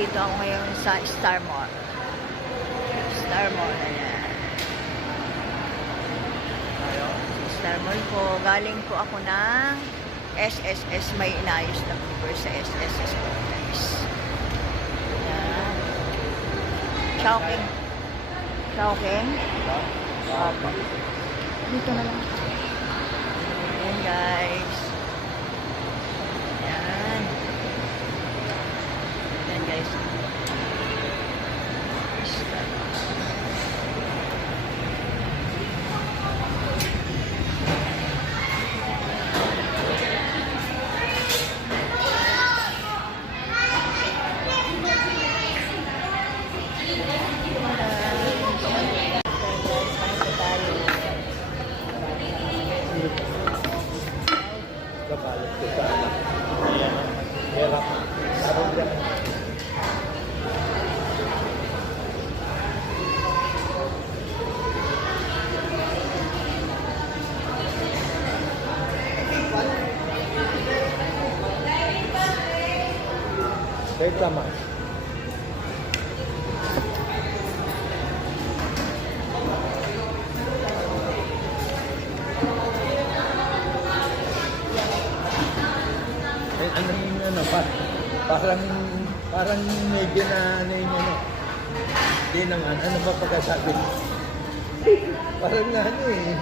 nandito ako ngayon sa Star Mall. Star Mall, ayan. Star Mall po. Galing po ako ng SSS. May inayos na po sa SSS po, guys. Ayan. Chowking. Chowking. Opo. Dito na lang. Ayan, guys. Ayan. Ayan, guys. Kapalit ko sa anak. Ayan. Hirap. Sarap yan. Wait naman. Ano yung ano, parang medyo na ano yung ano. Hindi naman, ano ba pagkasabi? Parang na ano eh.